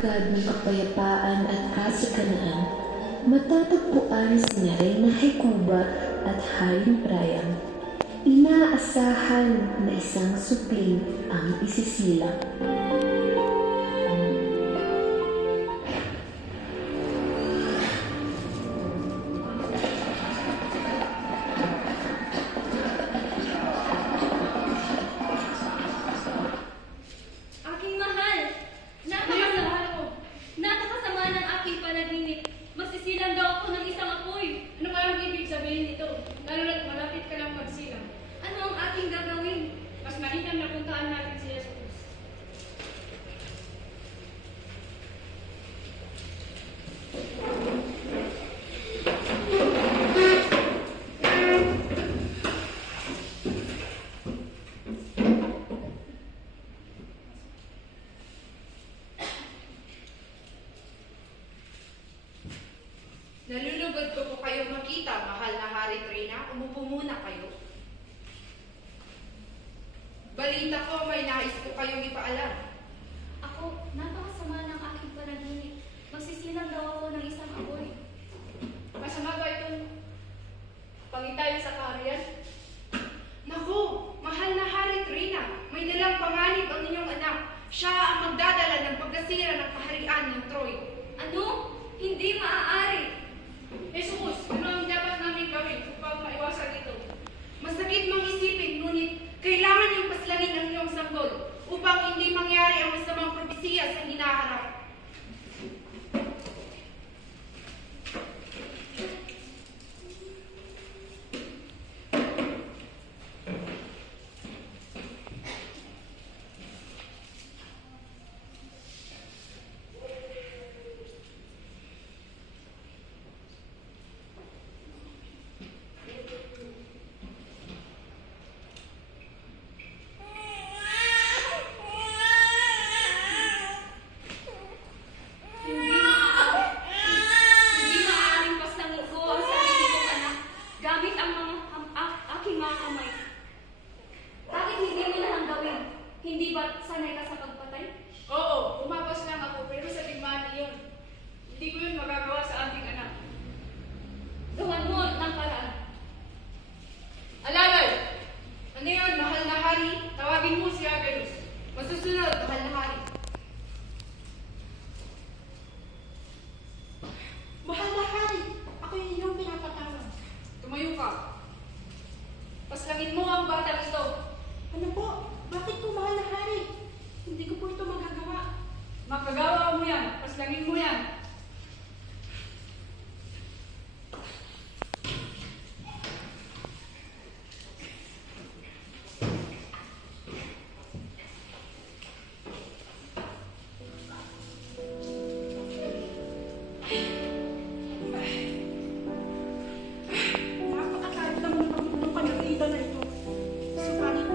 alagad ng kapayapaan at kasaganaan, matatagpuan sina Reyna Hecuba at Haring Priam. Inaasahan na isang supling ang isisilang. Aking mahal! Napakasama ng aking panaginip. Magsisilang daw ako ng isang apoy. Ano nga ang ibig sabihin nito? Lalo na't malapit ka lang magsilang. Ano ang aking gagawin? Mas mainam na puntaan natin si Jesus. Nalulugod ko po kayo makita, mahal na Hari Reyna. Umupo muna kayo. Balita ko, may nais ko kayong ipaalam. Ako, napakasama ng aking panaginip. Magsisilang daw ako ng isang apoy. Masama ba itong pangitayan sa kaharian? Naku, mahal na Hari Reyna, may nalang panganib ang inyong anak. Siya ang magdadala ng pagkasira ng kaharian ng Troy. Ano? Hindi maaari. Jesus, ano ang dapat namin gawin upang maiwasan ito? Masakit mang isipin, ngunit kailangan niyong paslangin ang inyong sanggol upang hindi mangyari ang masamang propesiya sa hinaharap. Hindi maaaring paslangin ko ang sarili kong anak gamit aking mga kamay. Bakit hindi mo na lang gawin? Hindi ba sanay ka sa pagpatay? Oo, umabas lang ako pero sa digmaan iyon. Hindi ko yun magagawa sa ating anak. Gawan mo ng paraan. Alalay! Ano yun, mahal na Hari? Tawagin mo si Agarus. Masusunod, mahal na Hari. Mahal na Hari, ako yung inyong pinapatawag. Tumayo ka. Paslangin mo ang batang ito. Ano po? Bakit po mahal na Hari? Hindi ko po ito magagawa. Makagawa mo yan, paslangin mo yan. Napakatayo naman ang pagbubukan ng ida na ito. Subalit,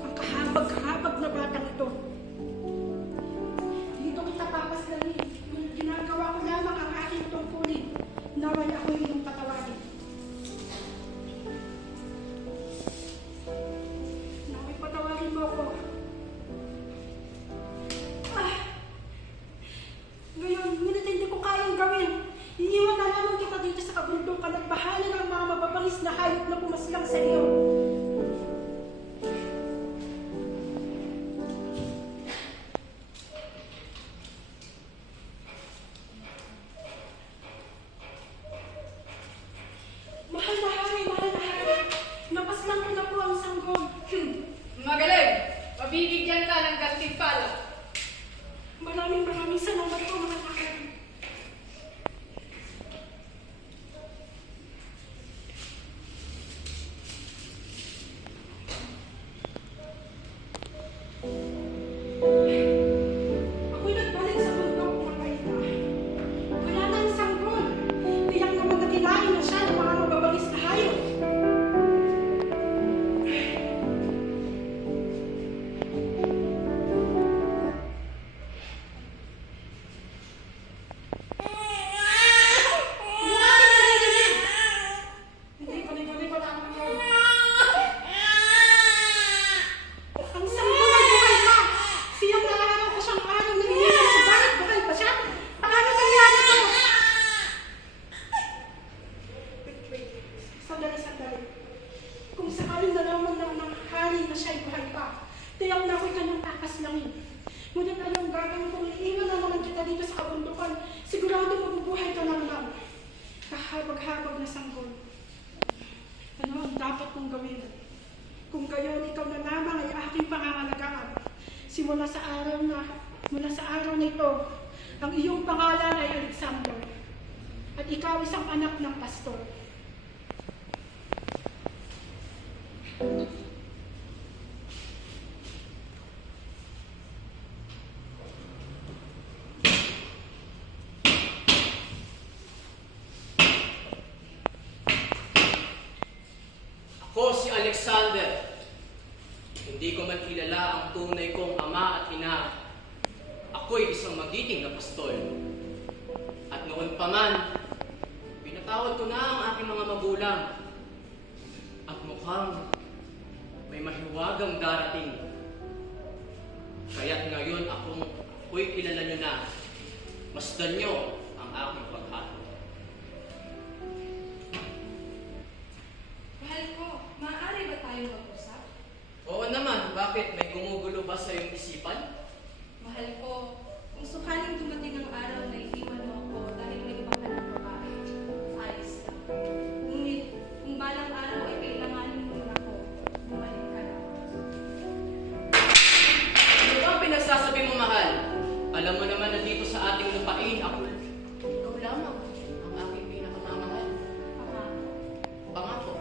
ang kahabag-habag na batang ito. Dito kita papaslangin. gagawin kung iiwan na naman kita dito sa kabundukan? Sigurado mabubuhay ka lang lang. Kahabag-habag na sanggol. Ano ang dapat kong gawin? Kung gayon, ikaw na lamang ay aking pangangalagaan. Simula sa araw na ito, ang iyong pangalan ay Alexander. At ikaw isang anak ng pastor. Ako si Alexander. Hindi ko man kilala ang tunay kong ama at ina. Ako'y isang magiting na pastol. At noon pa man, pinatawad ko na ang aking mga magulang. At mukhang may mahiwagang darating. Kaya't ngayon ako'y kilala nyo na. Masdan nyo ang aking paghato. Mahal ko, maaari ba tayong mag-usap? Oo naman, bakit? May gumugulo ba sa iyong isipan? Mahal ko, kung sukaling dumating ang araw na iiwan mo ako dahil may iba ka ng babae, ayos lang. Ngunit, kung balang araw ay kailanganin mo na ako, bumalik ka na. Ano ba ang pinagsasabi mo, mahal? Alam mo naman na dito sa ating lupain, ikaw lamang ang aking pinakamamahal. Pangako.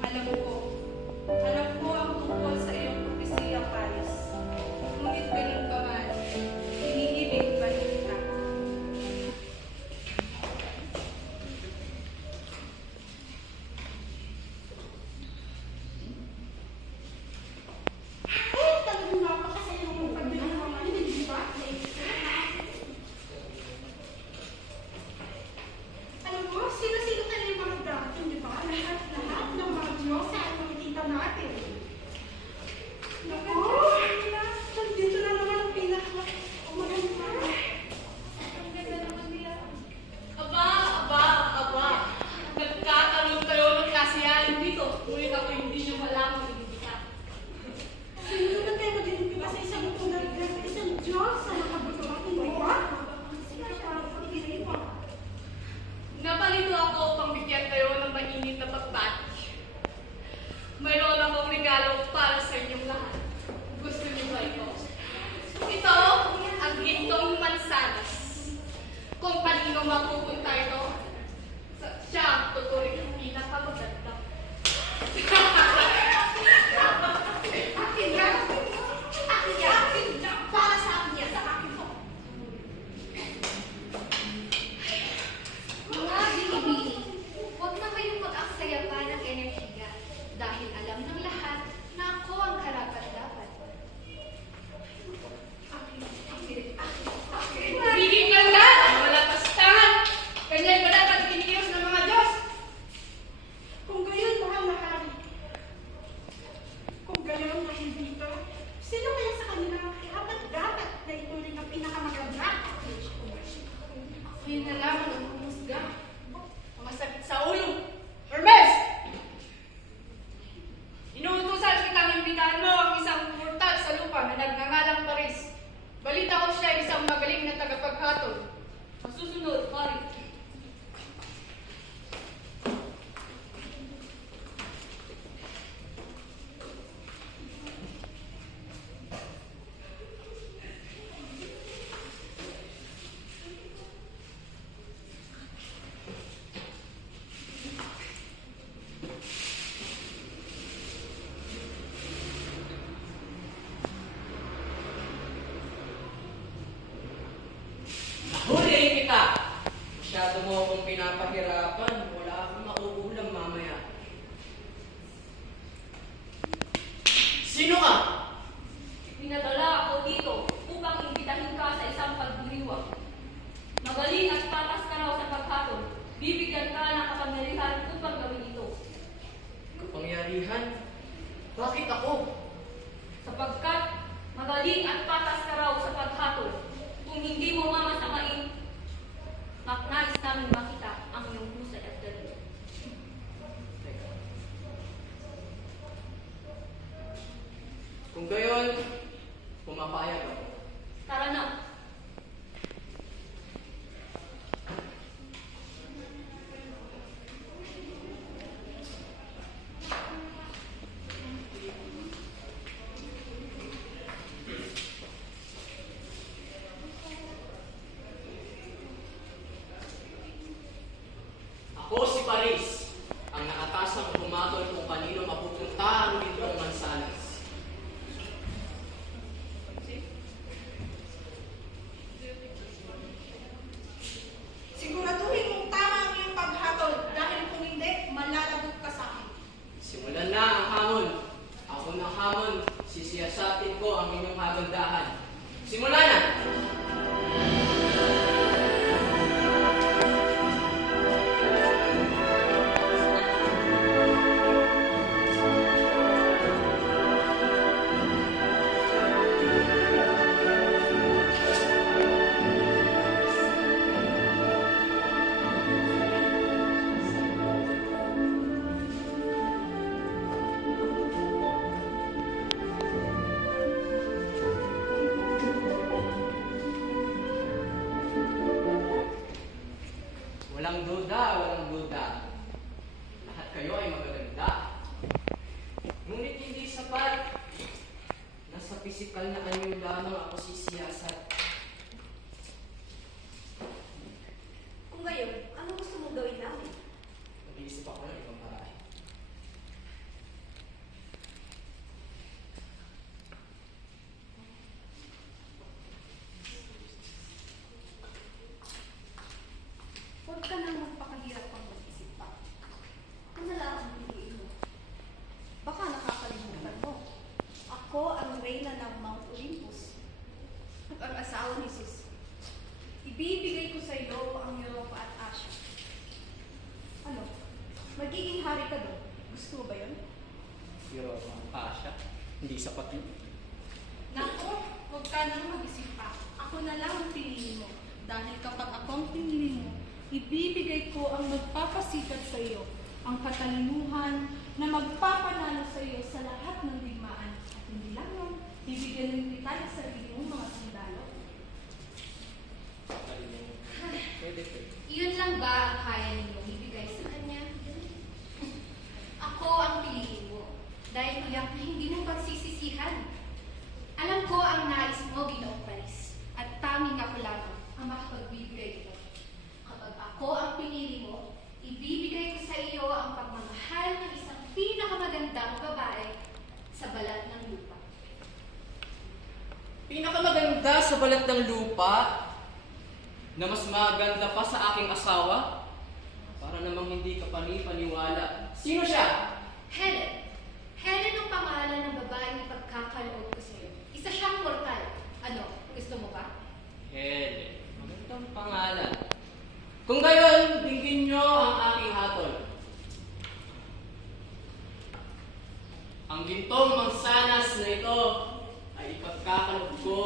Pangako. Alam ko ang tungkol sa iyong propesya, Paris. Ngunit ganun ka man, iniibig pa rin kita. Ay, talagang napakasaya ng pagdating ng mga yun, di ba? Alam mo, sino-sino tayo yung mga dating, di ba? Lahat ng mga Diyos ay makikita natin. Naku, nandito na naman ang pinaka-umaganda. Ang ganda naman nila. Aba. Nagkakaroon kayo ng kasiyahan dito. Ngunit ako hindi nyo malamang ibibigay. Sino naman tayo magiging di ba sa isang tunay na isang Diyos na nakabutuhan, di ba? Sino siya ang pag-iriwa? Napalito ako upang bigyan kayo ng mainit na pagbati. Mayroon akong regalo para sa inyong lahat. Gusto niyo ba ito? Ito ang gintong mansanas. Kung kanino mapupunta ito, siya ang tuturing ang pinakamaganda. Akin yan! Para sa akin yan, sa akin to. Mga binibili, huwag na kayong mag-aksaya pa ng enerhiya dahil alam ng lahat na ako ang karapat-dapat. Biging lang lahat ang malatastangan. Ganyan ba dapat kiniyos ng mga Diyos? Kung gayon, mahal na hari. Kung gayon, hindi ka, sino kaya sa kanila dapat na ituloy ang pinakamaganda? Yun na lamang ang humusga. Mga sakit sa ulo. Hermes! Inuutusan kitang imbitahan mo ang isang mortal sa lupa na nagngangalang Paris. Balita ko siya ay isang magaling na tagapaghatol. Ang susunod, pare. Huliin kita! Masyado mo akong pinapahirapan. Wala akong mauulam mamaya. Sino ka? Pinadala ako dito upang imbitahin ka sa isang pagdiriwang. Magaling at patas ka raw sa paghatol. Bibigyan ka ng kapangyarihan upang gawin ito. Kapangyarihan? Bakit ako? Sapagkat magaling at patas ka raw sa paghatol. Kung hindi mo mamasamain, nais namin makita ang iyong husay at galing. Kung gayon, pumapayag ako. Tara na. Ako si Paris, ang nakatasang pumatol kung kanino mapupunta ang gintong mansanas. Siguraduhin mong tama ang iyong paghatol dahil kung hindi, malalagot ka sa akin. Simulan na ang hamon. Ako ng hamon, sisiyasatin ko ang inyong kagandahan. Simulan na! Walang duda, walang duda. Lahat kayo ay magaganda. Ngunit hindi sapat. Nasa pisikal na anyo lamang ako sisiyasat. Kung gayon, ano gusto mong gawin namin? Nag-iisip ako ng ibang paraan. Huwag ka nang magpakahirap pang mag-isip pa. Ano lang ang piliin mo? Baka nakakalimutan mo. Ako ang reyna ng Mount Olympus at ang asawa ni Zeus. Ibibigay ko sa iyo ang Europa at Asia. Ano? Magiging hari ka doon. Gusto mo ba yun? Pero ang pasya, hindi sapat yun. Nako, huwag ka nang mag-isip pa. Ako na lang ang piliin mo. Dahil kapag ako ang pinili mo, ibibigay ko ang magpapasikat sa iyo, ang katalinuhan na magpapanalo sa iyo sa lahat ng digmaan. At hindi lang yun, bibigyan din kita ng sarili mong mga sundalo. Pwede. Iyon lang ba ang kaya ninyong ibigay sa kanya? Ako ang piliin mo. Dahil tiyak na hindi mo pagsisisihan. Alam ko ang nais mo, Ginoong Paris. At tanging ako lamang ang makapagbibigay ito. Kapag ako ang pinili mo, ibibigay ko sa iyo ang pagmamahal ng isang pinakamagandang babae sa balat ng lupa. Pinakamaganda sa balat ng lupa na mas maganda pa sa aking asawa? Para namang hindi ka paniwala. Sino siya? Helen. Helen ang pangalan ng babaeng ipagkakaloob ko sa iyo. Isa siyang mortal. Ano, gusto mo ba? Helen. Magandang pangalan. Kung gayon, dinggin nyo ang aking hatol. Ang gintong mansanas na ito ay ipagkakaloob ko